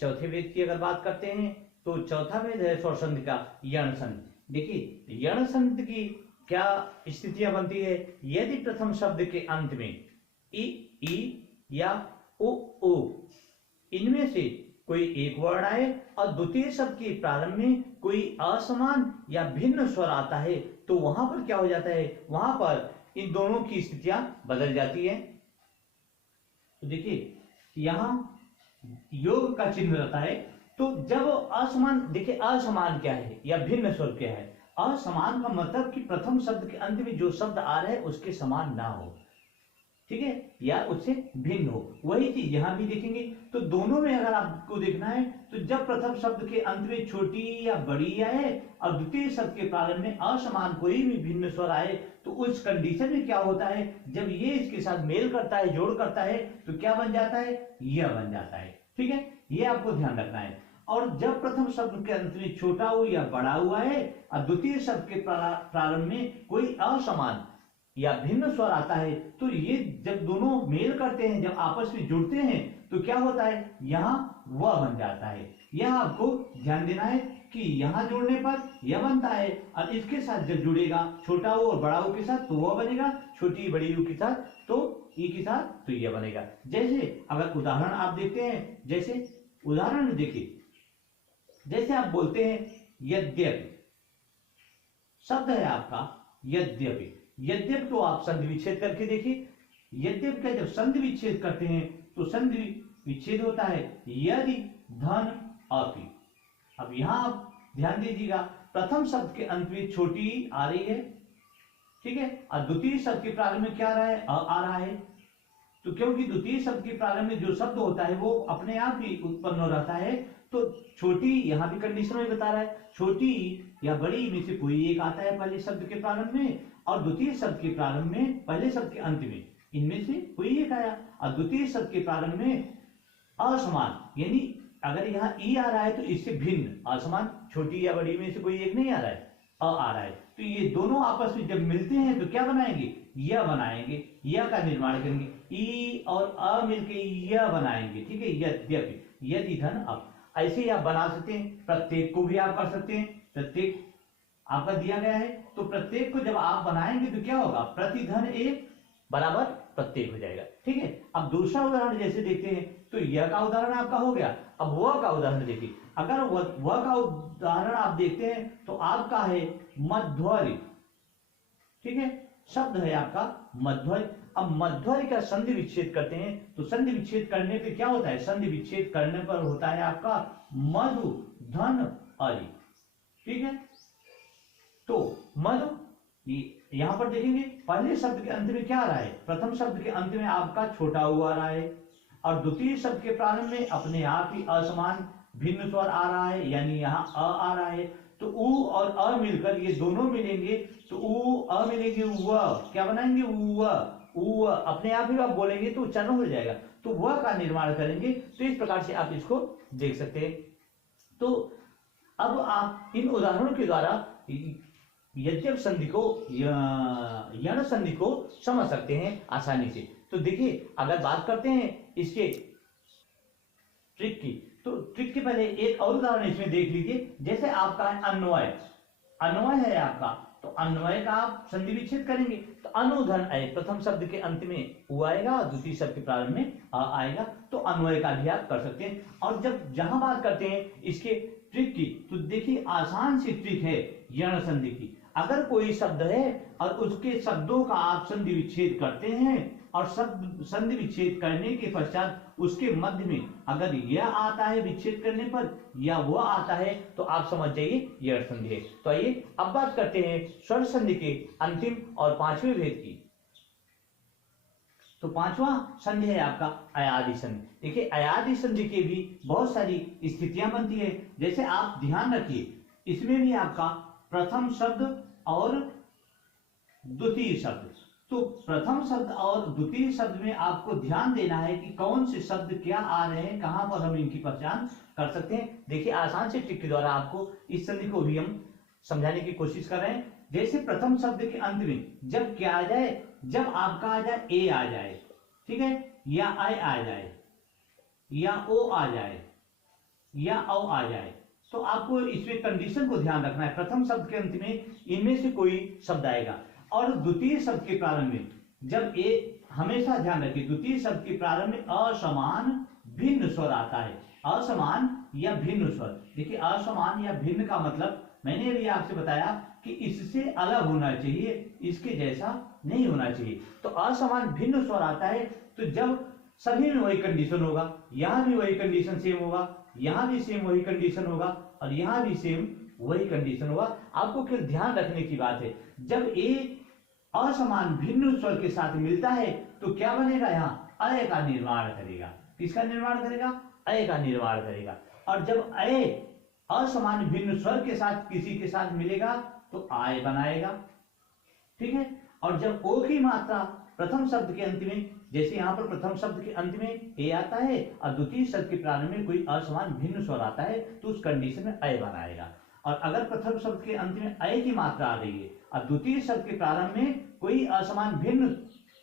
चौथे भेद की अगर बात करते हैं तो चौथा भेद है स्वर संधि का यण संधि। देखिए यण संधि की क्या स्थितियां बनती है, यदि प्रथम शब्द के अंत में ई या ओ इनमें से कोई एक वर्ण आए और द्वितीय शब्द के प्रारंभ में कोई असमान या भिन्न स्वर आता है तो वहां पर क्या हो जाता है, वहां पर इन दोनों की स्थितियां बदल जाती है। तो देखिए यहां योग का चिन्ह रहता है, तो जब असमान, देखिए असमान क्या है या भिन्न स्वर क्या है, असमान का मतलब कि प्रथम शब्द के अंत में जो शब्द आ रहा है उसके समान ना हो, ठीक है, या उससे भिन्न हो। वही चीज यहां भी देखेंगे। तो दोनों में अगर आपको देखना है तो जब प्रथम शब्द के अंत में छोटी या बड़ी आए और द्वितीय शब्द के प्रारंभ में असमान कोई भी भिन्न स्वर आए तो उस कंडीशन में क्या होता है, जब ये इसके साथ मेल करता है, जोड़ करता है, तो क्या बन जाता है, यह बन जाता है। ठीक है, ये आपको ध्यान रखना है। और जब प्रथम शब्द के अंत में छोटा हो या बड़ा हुआ है और द्वितीय शब्द के प्रारंभ में कोई असमान या भिन्न स्वर आता है तो ये जब दोनों मेल करते हैं, जब आपस में जुड़ते हैं तो क्या होता है, यहां वह बन जाता है। यह आपको ध्यान देना है कि यहां जोड़ने पर यह बनता है और इसके साथ जब जुड़ेगा छोटा हो और बड़ा हो के साथ तो वह बनेगा, छोटी बड़ी हो के साथ तो ई के साथ तो यह बनेगा। जैसे अगर उदाहरण आप देखते हैं, जैसे उदाहरण देखिए, जैसे आप बोलते हैं यद्यपि, शब्द है आपका यद्यपि, यद्यपि तो आप संधि विच्छेद करके देखिए, यद्यपि का जब संधि विच्छेद करते हैं तो संधि विच्छेद होता है यदि धन अपि। अब यहां आप ध्यान दीजिएगा, प्रथम शब्द के अंत में छोटी आ रही है, ठीक है, और द्वितीय शब्द के प्रारंभ में क्या आ रहा है, आ रहा है। तो क्योंकि द्वितीय शब्द के प्रारंभ में जो शब्द होता है वो अपने आप ही उत्पन्न हो रहता है, तो छोटी यहां भी कंडीशन में बता रहा है, छोटी या बड़ी में से कोई एक आता है पहले शब्द के प्रारंभ में और द्वितीय शब्द के प्रारंभ में, पहले शब्द के अंत में इनमें से कोई एक आया और द्वितीय शब्द के प्रारंभ में असमान, यानी अगर यहाँ ई आ रहा है तो इससे भिन्न असमान, छोटी या बड़ी में से कोई एक नहीं आ रहा है, आ रहा है, तो ये दोनों आपस में जब मिलते हैं तो क्या बनाएंगे, यह बनाएंगे, यह का निर्माण करेंगे, ई और अ मिलके यह बनाएंगे। ठीक है, यद्यपि, यदि धन अब, ऐसे ही आप बना सकते हैं। प्रत्येक को भी आप कर सकते हैं, प्रत्येक आपका दिया गया है तो प्रत्येक को जब आप बनाएंगे तो क्या होगा, प्रतिधन एक बराबर प्रत्येक हो जाएगा। ठीक है, अब दूसरा उदाहरण जैसे देखते हैं तो यह का उदाहरण आपका हो गया। अब वह का उदाहरण देखिए, अगर वह का उदाहरण आप देखते हैं तो आपका है मध्वरी। ठीक है, शब्द है आपका मध्वरी। अब मध्वरी का संधि विच्छेद करते हैं तो संधि विच्छेद करने पे क्या होता है, संधि विच्छेद करने पर होता है आपका मधु धन अरि। ठीक है, तो मधु, यहां पर देखेंगे पहले शब्द के अंत में क्या आ रहा है, प्रथम शब्द के अंत में आपका छोटा हुआ आ रहा है और द्वितीय शब्द के प्रारंभ में अपने आप ही असमान भिन्न स्वर आ रहा है, यानी यहाँ अ आ रहा है। तो उ और अ मिलकर ये दोनों मिलेंगे तो उ अ मिलेंगे, व क्या बनाएंगे, उ अपने आप ही आप बोलेंगे तो उच्चारण हो जाएगा, तो वह का निर्माण करेंगे। तो इस प्रकार से आप इसको देख सकते हैं। तो अब आप इन उदाहरणों के द्वारा यद्यप संधि को, यण संधि को समझ सकते हैं आसानी से। तो देखिए अगर बात करते हैं इसके ट्रिक की, तो ट्रिक के पहले एक और उदाहरण इसमें देख लीजिए। जैसे आपका है अन्वय, अन्वय है आपका, तो अन्वय का आप संधि विच्छेद करेंगे तो अनुधन आए, प्रथम शब्द के अंत में उ आएगा और द्वितीय शब्द के प्रारंभ में आ आएगा, तो अन्वय का भी आप कर सकते हैं। और जब जहां बात करते हैं इसके ट्रिक की, तो देखिए आसान सी ट्रिक है यण संधि की। अगर कोई शब्द है और उसके शब्दों का आप संधि विच्छेद करते हैं और शब्द संधि विच्छेद करने के पश्चात उसके मध्य में अगर यह आता है विच्छेद करने पर या वो आता है तो आप समझ जाइए यण संधि है। तो आइए अब बात करते हैं स्वर संधि के अंतिम और पांचवें भेद की। तो पांचवा संधि है आपका अयादि संधि। देखिए अयादि संधि के भी बहुत सारी स्थितियां बनती है। जैसे आप ध्यान रखिए, इसमें भी आपका प्रथम शब्द और द्वितीय शब्द, तो प्रथम शब्द और द्वितीय शब्द में आपको ध्यान देना है कि कौन से शब्द क्या आ रहे हैं, कहां पर हम इनकी पहचान कर सकते हैं। देखिए आसान से ट्रिक के द्वारा आपको इस संधि को भी हम समझाने की कोशिश कर रहे हैं। जैसे प्रथम शब्द के अंत में जब क्या आ जाए, जब आपका आ जाए ए आ जाए, ठीक है, या आई आ जाए या ओ आ जाए, या औ आ जाए, तो आपको इसमें कंडीशन को ध्यान रखना है। प्रथम शब्द के अंत में इनमें से कोई शब्द आएगा, और द्वितीय शब्द के प्रारंभ में जब हमेशा ध्यान रखिए, द्वितीय शब्द के प्रारंभ में असमान भिन्न स्वर आता है। असमान या भिन्न स्वर, देखिए असमान या भिन्न का मतलब मैंने अभी आपसे बताया कि इससे अलग होना चाहिए, इसके जैसा नहीं होना चाहिए। तो असमान भिन्न स्वर आता है, तो जब सभी में वही कंडीशन होगा, यहां भी वही कंडीशन सेम होगा, यहां भी सेम वही कंडीशन होगा, और यहां भी सेम वही कंडीशन होगा। आपको फिर ध्यान रखने की बात है, जब ए असमान भिन्न स्वर के साथ मिलता है तो क्या बनेगा, यहाँ अय का निर्माण करेगा। किसका निर्माण करेगा, अय का निर्माण करेगा। और जब अय असमान भिन्न स्वर के साथ किसी के साथ मिलेगा तो आय बनाएगा, ठीक है। और जब ओ की मात्रा प्रथम शब्द के अंत में, जैसे यहाँ पर प्रथम शब्द के अंत में ए आता है और द्वितीय शब्द के प्रारंभ में कोई असमान भिन्न स्वर आता है, तो उस कंडीशन में अय बनाएगा। और अगर प्रथम शब्द के अंत में अय की मात्रा आ रही है और द्वितीय शब्द के प्रारंभ में कोई असमान भिन्न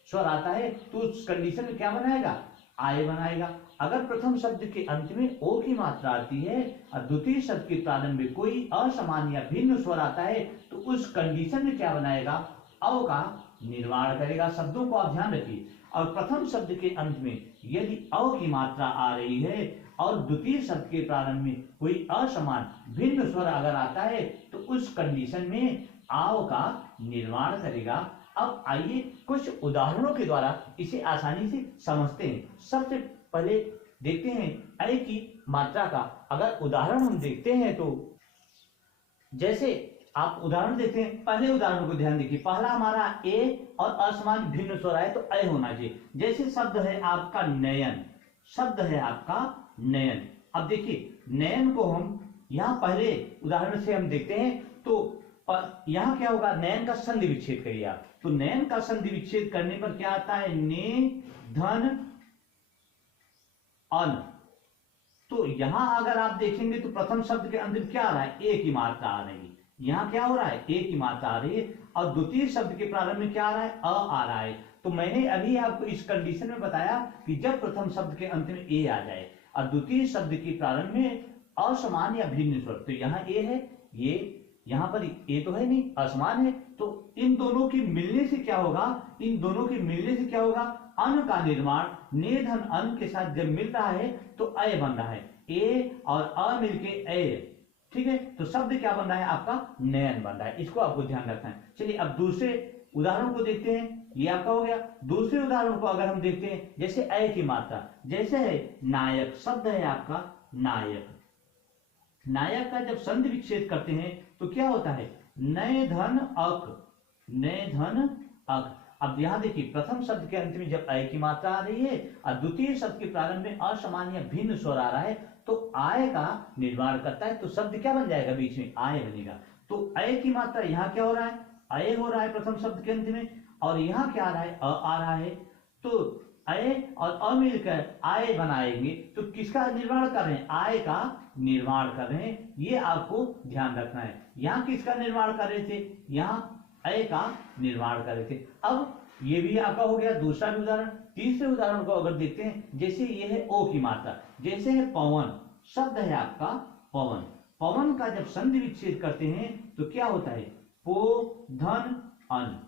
स्वर आता है, तो उस कंडीशन में क्या बनाएगा, आय बनाएगा। अगर प्रथम शब्द के अंत में ओ की मात्रा आती है और द्वितीय शब्द के प्रारंभ में कोई असमान या भिन्न स्वर आता है, तो उस कंडीशन में क्या बनाएगा, अव का निर्माण करेगा। शब्दों को आप ध्यान रखिए। और प्रथम शब्द के अंत में यदि अव की मात्रा आ रही है और द्वितीय शब्द के प्रारंभ में कोई असमान भिन्न स्वर अगर आता है, तो उस कंडीशन में आव का निर्माण करेगा। अब आइए कुछ उदाहरणों के द्वारा इसे आसानी से समझते हैं। सबसे पहले देखते हैं अय की मात्रा का अगर उदाहरण हम देखते हैं, तो जैसे आप उदाहरण देखते हैं, पहले उदाहरण को ध्यान देखिए। पहला हमारा ए और असमान भिन्न स्वर आए तो अय होना चाहिए। जैसे शब्द है आपका नयन, शब्द है आपका नयन। अब देखिए नयन को हम यहां पहले उदाहरण से हम देखते हैं, तो यहां क्या होगा, नयन का संधि विच्छेद करिए आप। तो नयन का संधि विच्छेद करने पर क्या आता है, ने धन अन। तो यहां अगर आप देखेंगे तो प्रथम शब्द के अंदर क्या आ रहा है, ए की मात्रा आ रही है। यहां क्या हो रहा है, ए की मात्रा आ रही है। और द्वितीय शब्द के प्रारंभ में क्या आ रहा है, अ आ रहा है। तो मैंने अभी आपको इस कंडीशन में बताया कि जब प्रथम शब्द के अंत में ए आ जाए और द्वितीय शब्द के प्रारंभ में असमान या भिन्न स्वर, तो यहाँ ए है, ये यहां पर ए तो है नहीं, असमान है, तो इन दोनों के मिलने से क्या होगा, इन दोनों के मिलने से क्या होगा, अन का निर्माण। ने धन अन के साथ जब मिल रहा है तो अय बन रहा है, ए और अ मिलके अय, ठीक है। तो शब्द क्या बन रहा है आपका, नयन बन रहा है। इसको आपको ध्यान रखना है। चलिए अब दूसरे उदाहरण को देखते हैं। ये आपका हो गया। दूसरे उदाहरण को अगर हम देखते हैं, जैसे अय की मात्रा, जैसे है नायक, शब्द है आपका नायक। नायक का जब संधि विच्छेद करते हैं तो क्या होता है, नय धन अक, नय धन अक। अब यहां देखिए प्रथम शब्द के अंत में जब अय की मात्रा आ रही है और द्वितीय शब्द के प्रारंभ में असमान या भिन्न स्वर आ रहा है, तो आय का निर्माण करता है। तो शब्द क्या बन जाएगा, बीच में आय बनेगा। तो अय की मात्रा यहाँ क्या हो रहा है, अय हो रहा है प्रथम शब्द के अंत में, और यहाँ क्या आ रहा है, अ आ रहा है। तो अय और अ मिलकर आय बनाएंगे। तो किसका निर्माण कर रहे हैं, आय का निर्माण कर रहे हैं। ये आपको ध्यान रखना है। यहाँ किसका निर्माण कर रहे थे, यहाँ अय का निर्माण कर रहे थे। अब ये भी आपका हो गया दूसरा भी उदाहरण। तीसरे उदाहरण को अगर देखते हैं, जैसे ये है ओ की मात्रा, जैसे है पवन, शब्द है आपका पवन। पवन का जब संधि विच्छेद करते हैं तो क्या होता है, पो धन अन।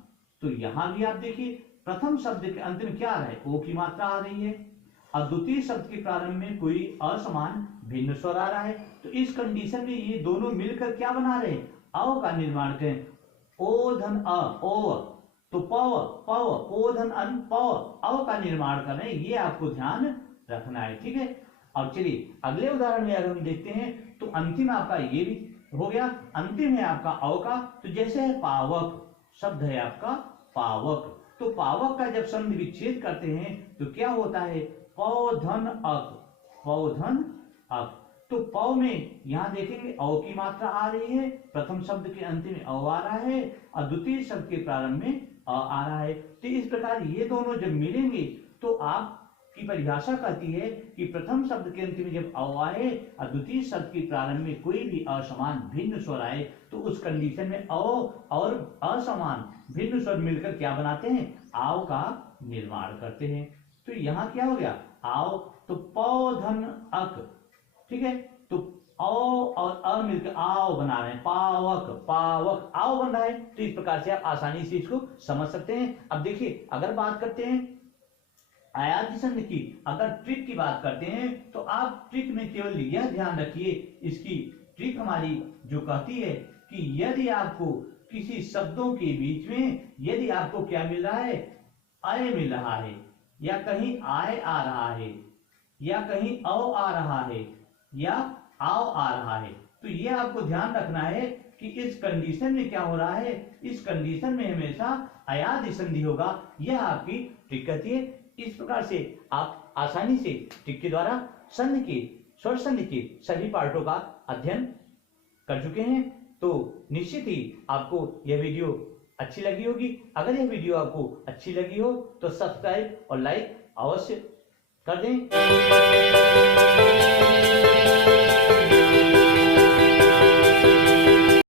तो यहां भी आप देखिए प्रथम शब्द के अंत में क्या आ रहा है, ओ की मात्रा आ रही है और द्वितीय शब्द के प्रारंभ में कोई असमान भिन्न स्वर आ रहा है। तो इस कंडीशन में ये दोनों मिलकर क्या बना रहे हैं, अव का निर्माण करें। ओ धन अ, ओ, तो पव पव, ओ धन अन पव, अव का निर्माण कर रहे हैं। ये आपको ध्यान रखना है, ठीक है। और चलिए अगले उदाहरण में अगर हम देखते हैं, तो अंतिम आपका ये भी हो गया। अंतिम है आपका अव का। तो जैसे है पावक, शब्द है आपका पावक। तो पावक का जब संधि विच्छेद करते हैं तो क्या होता है, पौधन अक, पौधन अक। तो पौ में यहां देखेंगे अ की मात्रा आ रही है, प्रथम शब्द के अंत में अ आ रहा है और द्वितीय शब्द के प्रारंभ में अ आ रहा है। तो इस प्रकार ये दोनों जब मिलेंगे तो आपकी परिभाषा कहती है कि प्रथम शब्द के अंत में जब अ आए और द्वितीय शब्द के प्रारंभ में कोई भी असमान भिन्न स्वर आए, तो उस कंडीशन में अ और असमान भिन्न स्वर मिलकर क्या बनाते हैं, आव का निर्माण करते हैं। तो यहां क्या हो गया, आव। तो पौधन अक, ठीक है। तो औ और अ मिलकर आओ बना रहे हैं, पावक पावक आओ बन रहा है। तो इस प्रकार से आप आसानी से इसको समझ सकते हैं। अब देखिए अगर बात करते हैं अयाची संधि की, अगर ट्रिक की बात करते हैं तो आप ट्रिक में केवल यह ध्यान रखिए, इसकी ट्रिक हमारी जो कहती है कि यदि आपको किसी शब्दों के बीच में यदि आपको क्या मिल रहा है, अय मिल रहा है, या कहीं आय आ रहा है, या कहीं औ आ रहा है, या आओ आ रहा है, तो यह आपको ध्यान रखना है कि इस कंडीशन में क्या हो रहा है, इस कंडीशन में हमेशा अयाची संधि होगा। यह आपकी ट्रिक कहती है। इस प्रकार से आप आसानी से ट्रिक के द्वारा संधि के, स्वर संधि के सभी पार्टों का अध्ययन कर चुके हैं। तो निश्चित ही आपको यह वीडियो अच्छी लगी होगी। अगर यह वीडियो आपको अच्छी लगी हो तो सब्सक्राइब और लाइक अवश्य कर दें।